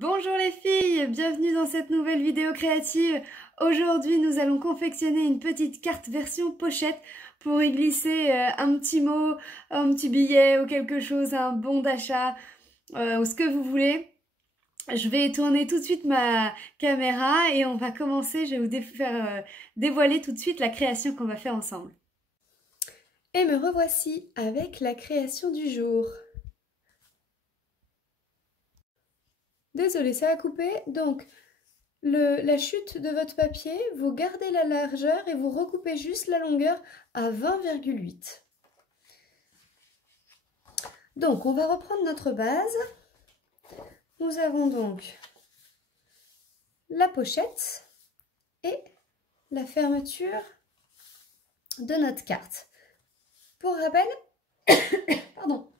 Bonjour les filles, bienvenue dans cette nouvelle vidéo créative. Aujourd'hui, nous allons confectionner une petite carte version pochette pour y glisser un petit mot, un petit billet ou quelque chose, un bon d'achat ou ce que vous voulez. Je vais tourner tout de suite ma caméra et on va commencer. Je vais vous faire dévoiler tout de suite la création qu'on va faire ensemble. Et me revoici avec la création du jour. Désolée, ça a coupé. Donc, la chute de votre papier, vous gardez la largeur et vous recoupez juste la longueur à 20,8. Donc, on va reprendre notre base. Nous avons donc la pochette et la fermeture de notre carte. Pour rappel, pardon,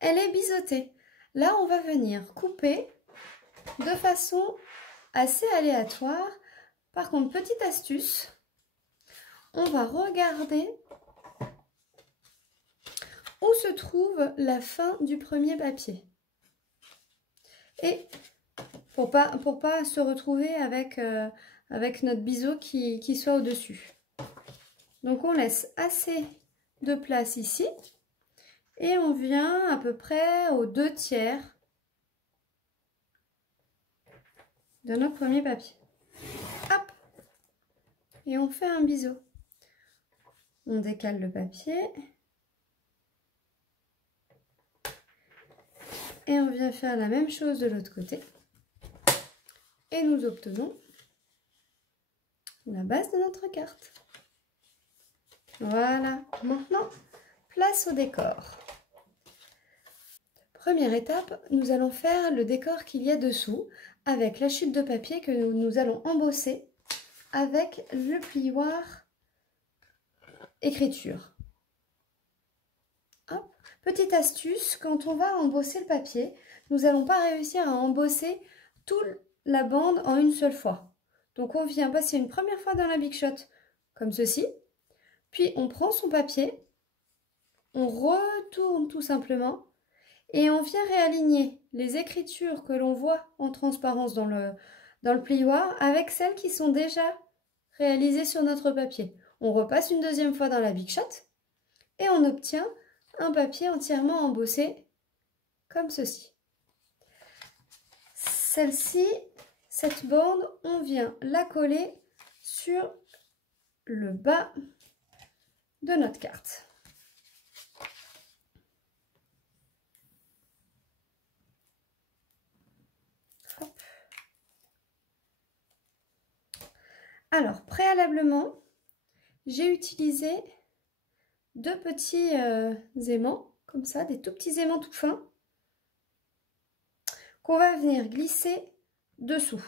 elle est biseautée. Là, on va venir couper de façon assez aléatoire. Par contre, petite astuce, on va regarder où se trouve la fin du premier papier. Et pour pas se retrouver avec, avec notre biseau qui soit au-dessus. Donc, on laisse assez de place ici. Et on vient à peu près aux 2/3 de notre premier papier. Hop! Et on fait un biseau. On décale le papier. Et on vient faire la même chose de l'autre côté. Et nous obtenons la base de notre carte. Voilà. Maintenant, place au décor. Première étape, nous allons faire le décor qu'il y a dessous avec la chute de papier que nous allons embosser avec le plioir écriture. Hop. Petite astuce, quand on va embosser le papier, nous n'allons pas réussir à embosser toute la bande en une seule fois. Donc on vient passer une première fois dans la Big Shot comme ceci, puis on prend son papier, on retourne tout simplement et on vient réaligner les écritures que l'on voit en transparence dans le plioir avec celles qui sont déjà réalisées sur notre papier. On repasse une deuxième fois dans la Big Shot et on obtient un papier entièrement embossé comme ceci. Celle-ci, cette bande, on vient la coller sur le bas de notre carte. Hop. Alors, préalablement, j'ai utilisé deux petits aimants, comme ça, des tout petits aimants tout fins, qu'on va venir glisser dessous,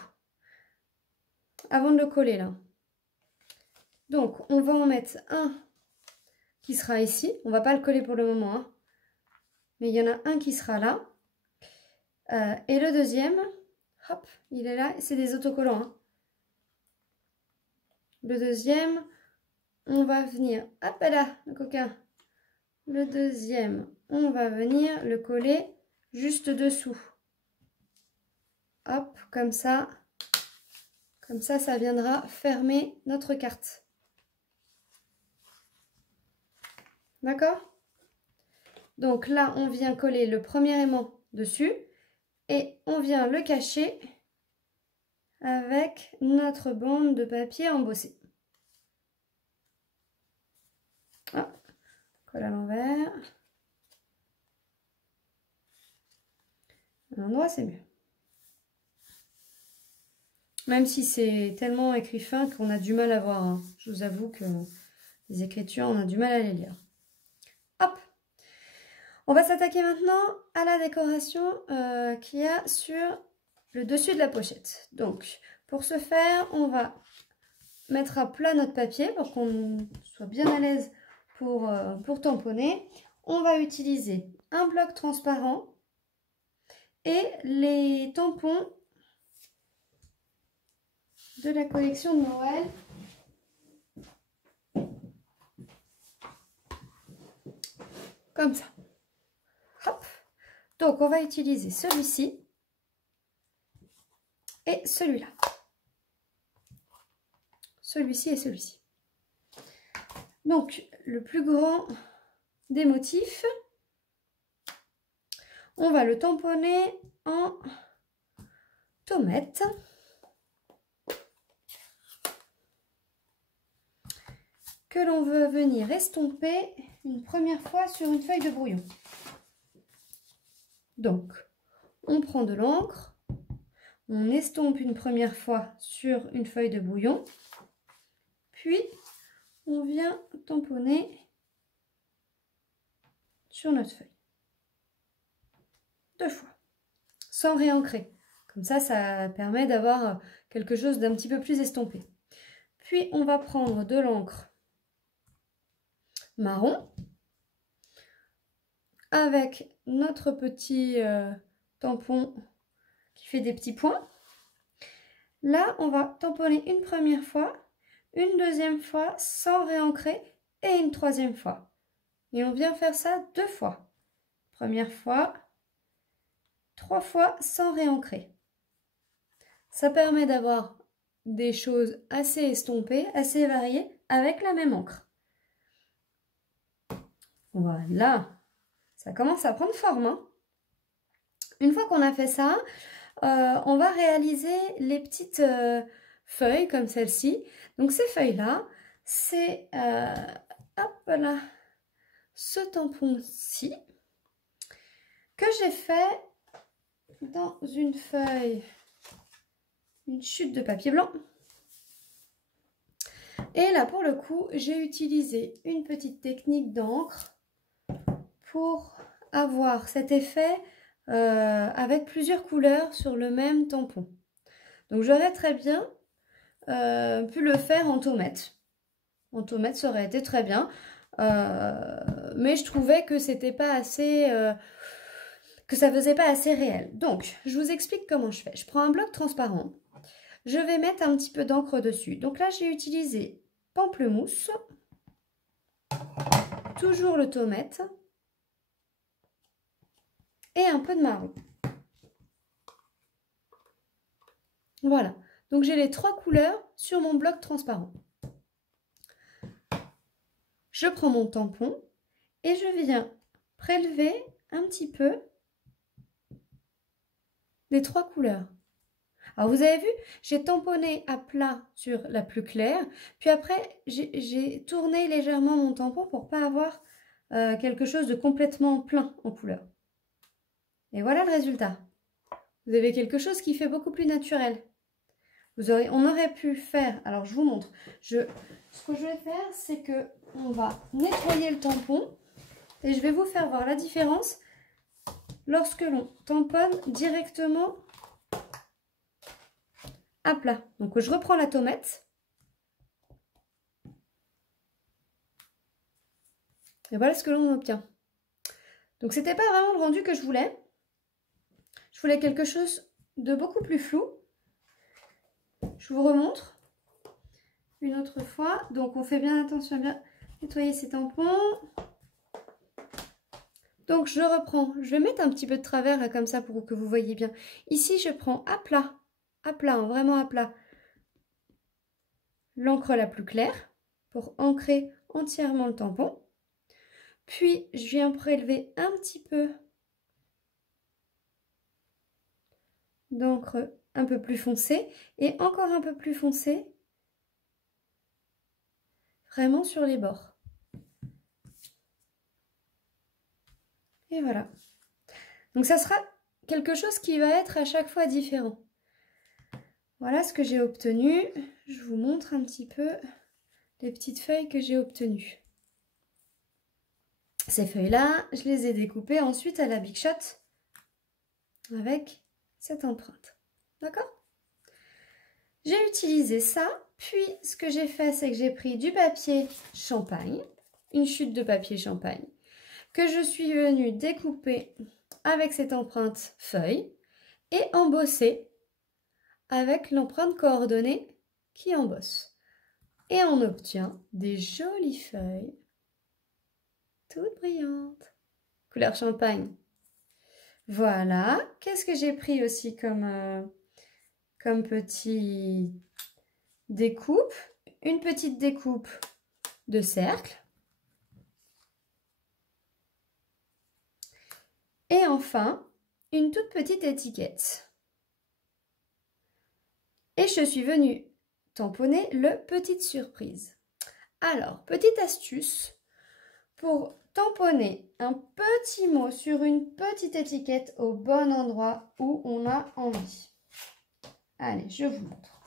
avant de le coller là. Donc, on va en mettre un qui sera ici. On ne va pas le coller pour le moment, hein, mais il y en a un qui sera là. Et le deuxième, hop, il est là, c'est des autocollants. Hein. Le deuxième, on va venir, hop là, le coquin. Le deuxième, on va venir le coller juste dessous. Hop, comme ça. Comme ça, ça viendra fermer notre carte. D'accord? Donc là, on vient coller le premier aimant dessus et on vient le cacher avec notre bande de papier embossée. Ah, colle à l'envers. À l'endroit, c'est mieux. Même si c'est tellement écrit fin qu'on a du mal à voir. Hein. Je vous avoue que les écritures, on a du mal à les lire. Hop! On va s'attaquer maintenant à la décoration qu'il y a sur le dessus de la pochette. Donc, pour ce faire, on va mettre à plat notre papier pour qu'on soit bien à l'aise pour tamponner. On va utiliser un bloc transparent et les tampons de la collection de Noël. Comme ça. Hop. Donc, on va utiliser celui-ci et celui-là. Celui-ci et celui-ci. Donc, le plus grand des motifs, on va le tamponner en tomate. Que l'on veut venir estomper une première fois sur une feuille de brouillon. Donc, on prend de l'encre, on estompe une première fois sur une feuille de brouillon, puis on vient tamponner sur notre feuille. 2 fois, sans réancrer. Comme ça permet d'avoir quelque chose d'un petit peu plus estompé. Puis, on va prendre de l'encre marron avec notre petit tampon qui fait des petits points. Là, on va tamponner une première fois, une deuxième fois sans réancrer et une troisième fois. Et on vient faire ça 2 fois. Première fois, 3 fois sans réancrer. Ça permet d'avoir des choses assez estompées, assez variées avec la même encre. Voilà, ça commence à prendre forme, hein. Une fois qu'on a fait ça, on va réaliser les petites feuilles comme celle-ci. Donc ces feuilles-là, c'est hop là, ce tampon-ci que j'ai fait dans une feuille, une chute de papier blanc. Et là, pour le coup, j'ai utilisé une petite technique d'encre pour avoir cet effet avec plusieurs couleurs sur le même tampon. Donc j'aurais très bien pu le faire en tomate. En tomate, ça aurait été très bien. Mais je trouvais que c'était pas assez... que ça faisait pas assez réel. Donc, je vous explique comment je fais. Je prends un bloc transparent. Je vais mettre un petit peu d'encre dessus. Donc là, j'ai utilisé pamplemousse. Toujours le tomate. Et un peu de marron. Voilà. Donc j'ai les 3 couleurs sur mon bloc transparent. Je prends mon tampon et je viens prélever un petit peu des 3 couleurs. Alors vous avez vu, j'ai tamponné à plat sur la plus claire, puis après j'ai tourné légèrement mon tampon pour pas avoir quelque chose de complètement plein en couleur. Et voilà le résultat. Vous avez quelque chose qui fait beaucoup plus naturel. On aurait pu faire, alors je vous montre, ce que je vais faire, c'est que on va nettoyer le tampon et je vais vous faire voir la différence lorsque l'on tamponne directement à plat. Donc je reprends la tomate. Et voilà ce que l'on obtient. Donc c'était pas vraiment le rendu que je voulais. Je voulais quelque chose de beaucoup plus flou. Je vous remontre une autre fois. Donc on fait bien attention à bien nettoyer ces tampons. Donc je reprends. Je vais mettre un petit peu de travers là comme ça pour que vous voyez bien. Ici je prends à plat, hein, vraiment à plat, l'encre la plus claire pour ancrer entièrement le tampon. Puis je viens prélever un petit peu d'encre un peu plus foncée et encore un peu plus foncée vraiment sur les bords. Et voilà. Donc ça sera quelque chose qui va être à chaque fois différent. Voilà ce que j'ai obtenu. Je vous montre un petit peu les petites feuilles que j'ai obtenues. Ces feuilles-là, je les ai découpées ensuite à la Big Shot avec cette empreinte. D'accord? J'ai utilisé ça, puis ce que j'ai fait, c'est que j'ai pris du papier champagne, une chute de papier champagne, que je suis venue découper avec cette empreinte feuille et embosser avec l'empreinte coordonnée qui embosse. Et on obtient des jolies feuilles, toutes brillantes, couleur champagne. Voilà. Qu'est-ce que j'ai pris aussi comme comme petite découpe, une petite découpe de cercle. Et enfin, une toute petite étiquette. Et je suis venue tamponner le petite surprise. Alors, petite astuce pour tamponner un petit mot sur une petite étiquette au bon endroit où on a envie. Allez, je vous montre.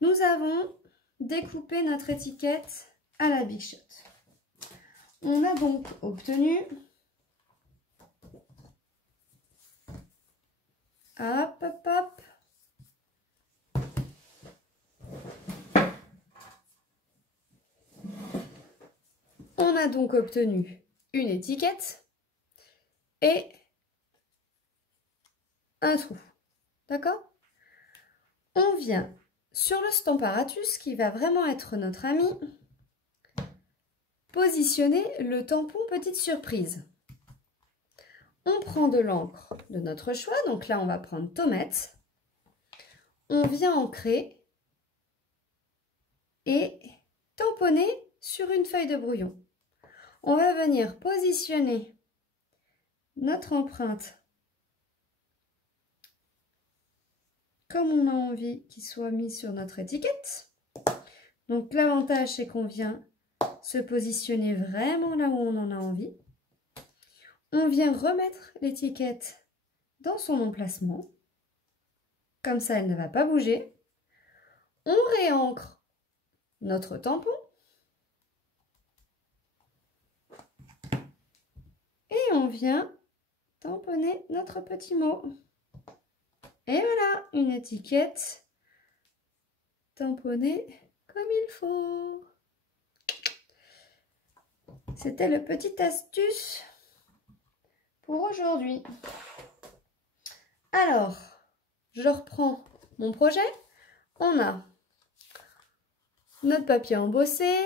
Nous avons découpé notre étiquette à la Big Shot. On a donc obtenu, hop, hop, hop, on a donc obtenu une étiquette et un trou. D'accord? On vient sur le Stamparatus, qui va vraiment être notre ami, positionner le tampon petite surprise. On prend de l'encre de notre choix, donc là on va prendre tomate. On vient ancrer et tamponner sur une feuille de brouillon. On va venir positionner notre empreinte comme on a envie qu'il soit mis sur notre étiquette. Donc l'avantage, c'est qu'on vient se positionner vraiment là où on en a envie. On vient remettre l'étiquette dans son emplacement. Comme ça, elle ne va pas bouger. On réancre notre tampon. Et on vient tamponner notre petit mot. Et voilà, une étiquette tamponnée comme il faut. C'était le petit astuce pour aujourd'hui. Alors, je reprends mon projet. On a notre papier embossé,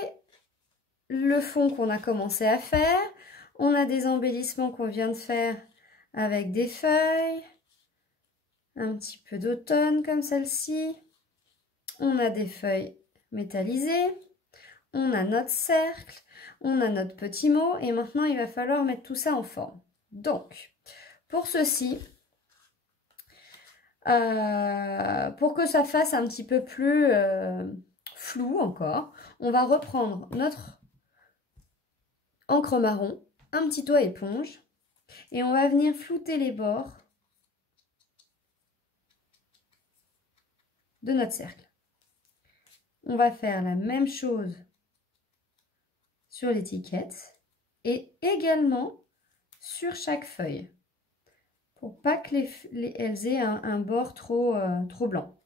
le fond qu'on a commencé à faire. On a des embellissements qu'on vient de faire avec des feuilles. Un petit peu d'automne comme celle-ci. On a des feuilles métallisées. On a notre cercle. On a notre petit mot. Et maintenant, il va falloir mettre tout ça en forme. Donc, pour ceci, pour que ça fasse un petit peu plus flou encore, on va reprendre notre encre marron, un petit doigt éponge, et on va venir flouter les bords de notre cercle. On va faire la même chose sur l'étiquette et également sur chaque feuille pour pas que elles aient un bord trop blanc.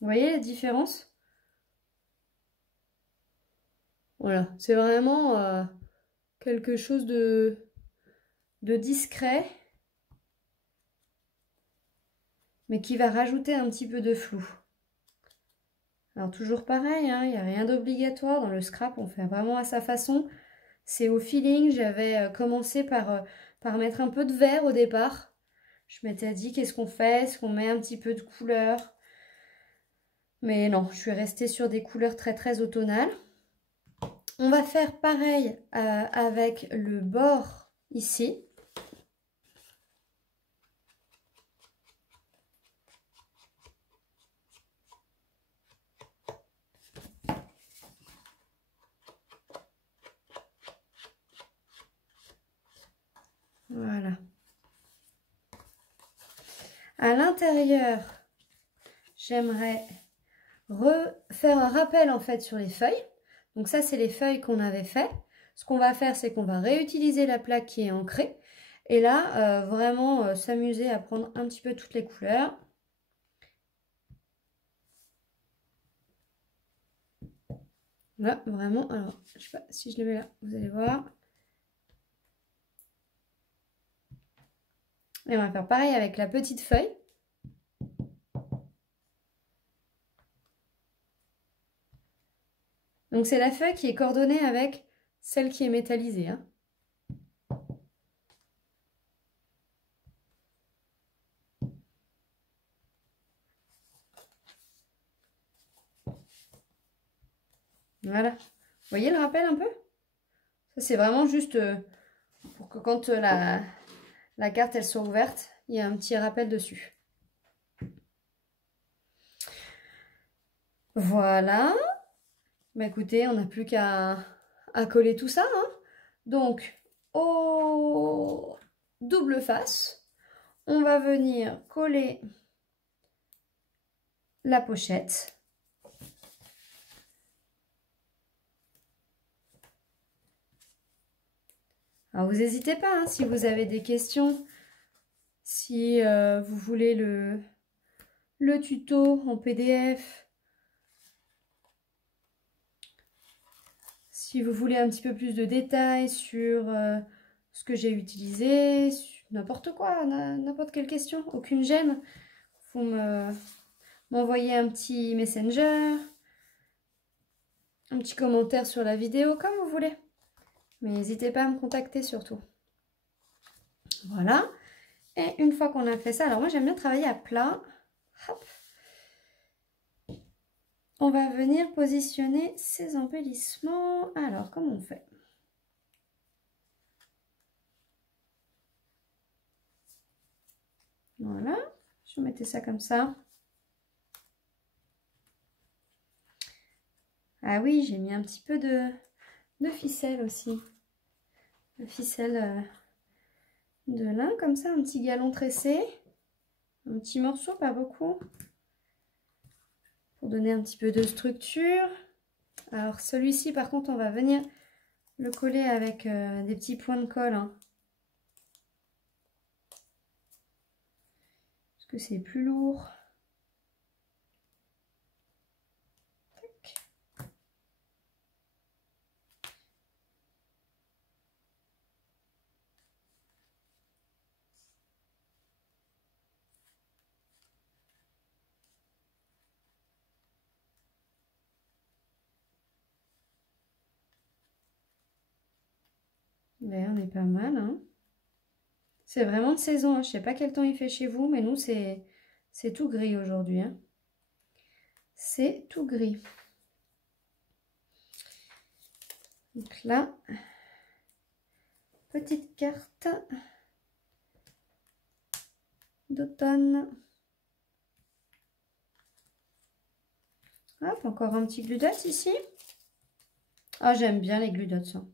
Vous voyez la différence? Voilà, c'est vraiment quelque chose de discret, mais qui va rajouter un petit peu de flou. Alors toujours pareil, hein, il n'y a rien d'obligatoire. Dans le scrap, on fait vraiment à sa façon. C'est au feeling. J'avais commencé par mettre un peu de vert au départ. Je m'étais dit, qu'est-ce qu'on fait? Est-ce qu'on met un petit peu de couleur? Mais non, je suis restée sur des couleurs très très automnales. On va faire pareil avec le bord ici. Voilà. À l'intérieur, j'aimerais refaire un rappel en fait sur les feuilles. Donc ça, c'est les feuilles qu'on avait fait. Ce qu'on va faire, c'est qu'on va réutiliser la plaque qui est ancrée. Et là, vraiment s'amuser à prendre un petit peu toutes les couleurs. Là, vraiment, alors, je sais pas si je le mets là, vous allez voir. Et on va faire pareil avec la petite feuille. Donc c'est la feuille qui est coordonnée avec celle qui est métallisée, hein. Voilà. Vous voyez le rappel un peu? Ça, c'est vraiment juste pour que quand la carte elle soit ouverte, il y a un petit rappel dessus. Voilà. Bah écoutez, on n'a plus qu'à coller tout ça, hein. Donc, au double face, on va venir coller la pochette. Alors, vous n'hésitez pas, hein, si vous avez des questions, si vous voulez le tuto en PDF, si vous voulez un petit peu plus de détails sur ce que j'ai utilisé, n'importe quoi, n'importe quelle question, aucune gêne, vous m'envoyez un petit messenger, un petit commentaire sur la vidéo, comme vous voulez. Mais n'hésitez pas à me contacter surtout. Voilà. Et une fois qu'on a fait ça, alors moi j'aime bien travailler à plat. Hop. On va venir positionner ces embellissements. Alors, comment on fait? Voilà. Je vais mettre ça comme ça. Ah oui, j'ai mis un petit peu de ficelle aussi. De ficelle de lin, comme ça, un petit galon tressé. Un petit morceau, pas beaucoup. Pour donner un petit peu de structure. Alors celui-ci, par contre, on va venir le coller avec des petits points de colle, hein. Parce que c'est plus lourd. Tac. Là, on est pas mal, hein. C'est vraiment de saison, hein. Je sais pas quel temps il fait chez vous, mais nous, c'est tout gris aujourd'hui, hein. C'est tout gris. Donc là, petite carte d'automne. Hop, encore un petit glue dot ici. Ah, j'aime bien les glue dots, hein.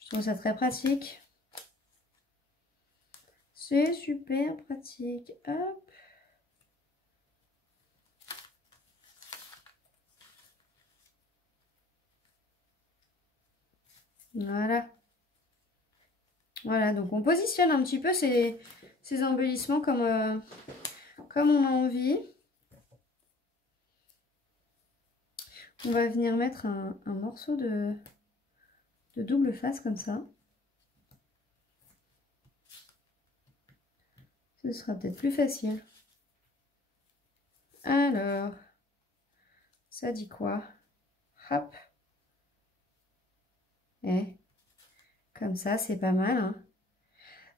Je trouve ça très pratique. C'est super pratique. Hop. Voilà. Voilà, donc on positionne un petit peu ces embellissements comme on a envie. On va venir mettre un morceau de double face comme ça. Ce sera peut-être plus facile. Alors, ça dit quoi? Hop. Et comme ça, c'est pas mal, hein.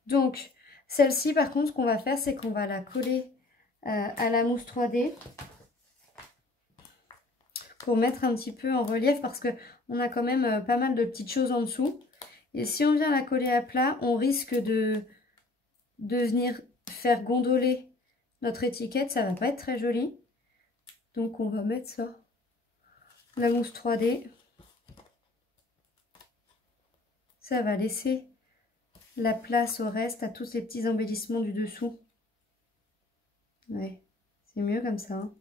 Donc, celle-ci, par contre, ce qu'on va faire, c'est qu'on va la coller à la mousse 3D pour mettre un petit peu en relief parce qu'on a quand même pas mal de petites choses en dessous. Et si on vient la coller à plat, on risque de venir faire gondoler notre étiquette. Ça va pas être très joli. Donc, on va mettre ça. La mousse 3D. Ça va laisser la place au reste, à tous les petits embellissements du dessous. Ouais, c'est mieux comme ça, hein.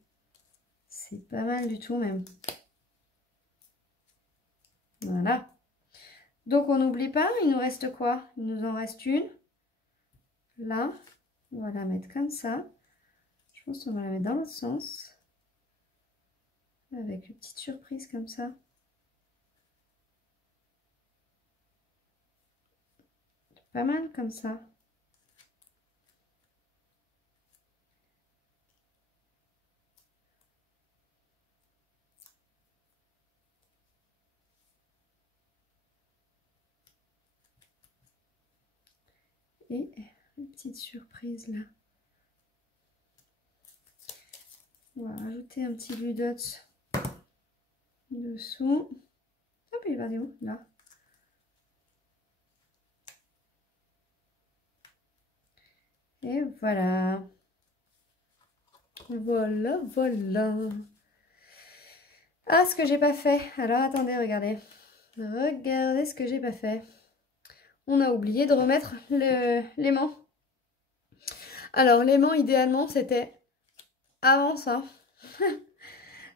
C'est pas mal du tout même. Voilà. Donc on n'oublie pas, il nous reste quoi? Il nous en reste une. Là, on va la mettre comme ça. Je pense qu'on va la mettre dans l'autre sens. Avec une petite surprise comme ça. Pas mal comme ça. Et une petite surprise là. On va rajouter un petit glue dots dessous. Hop, il est parti où? Là. Et voilà. Voilà, voilà. Ah, ce que j'ai pas fait. Alors, attendez, regardez. Regardez ce que j'ai pas fait. On a oublié de remettre l'aimant. Alors, l'aimant, idéalement, c'était avant ça.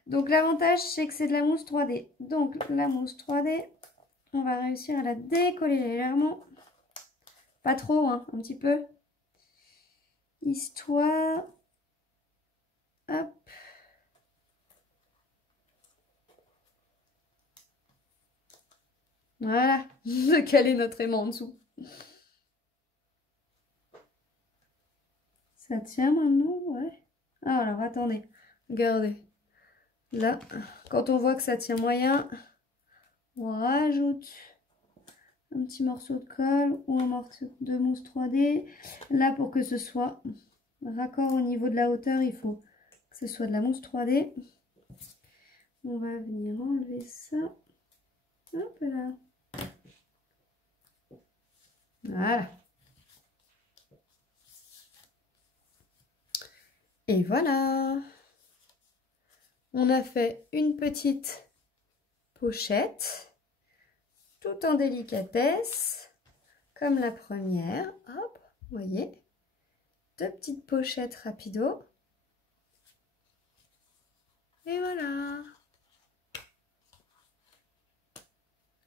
Donc, l'avantage, c'est que c'est de la mousse 3D. Donc, la mousse 3D, on va réussir à la décoller légèrement. Pas trop, hein, un petit peu. Histoire. Hop. Voilà, de caler notre aimant en dessous. Ça tient maintenant, ouais. Ah, alors attendez, regardez. Là, quand on voit que ça tient moyen, on rajoute un petit morceau de colle ou un morceau de mousse 3D. Là, pour que ce soit raccord au niveau de la hauteur, il faut que ce soit de la mousse 3D. On va venir enlever ça. Hop là. Voilà. Et voilà. On a fait une petite pochette, tout en délicatesse, comme la première. Hop, vous voyez, deux petites pochettes rapido. Et voilà.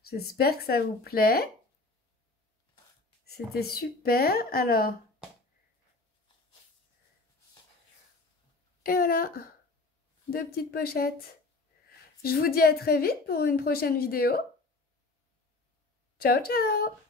J'espère que ça vous plaît. C'était super. Alors, et voilà, deux petites pochettes. Je vous dis à très vite pour une prochaine vidéo. Ciao, ciao!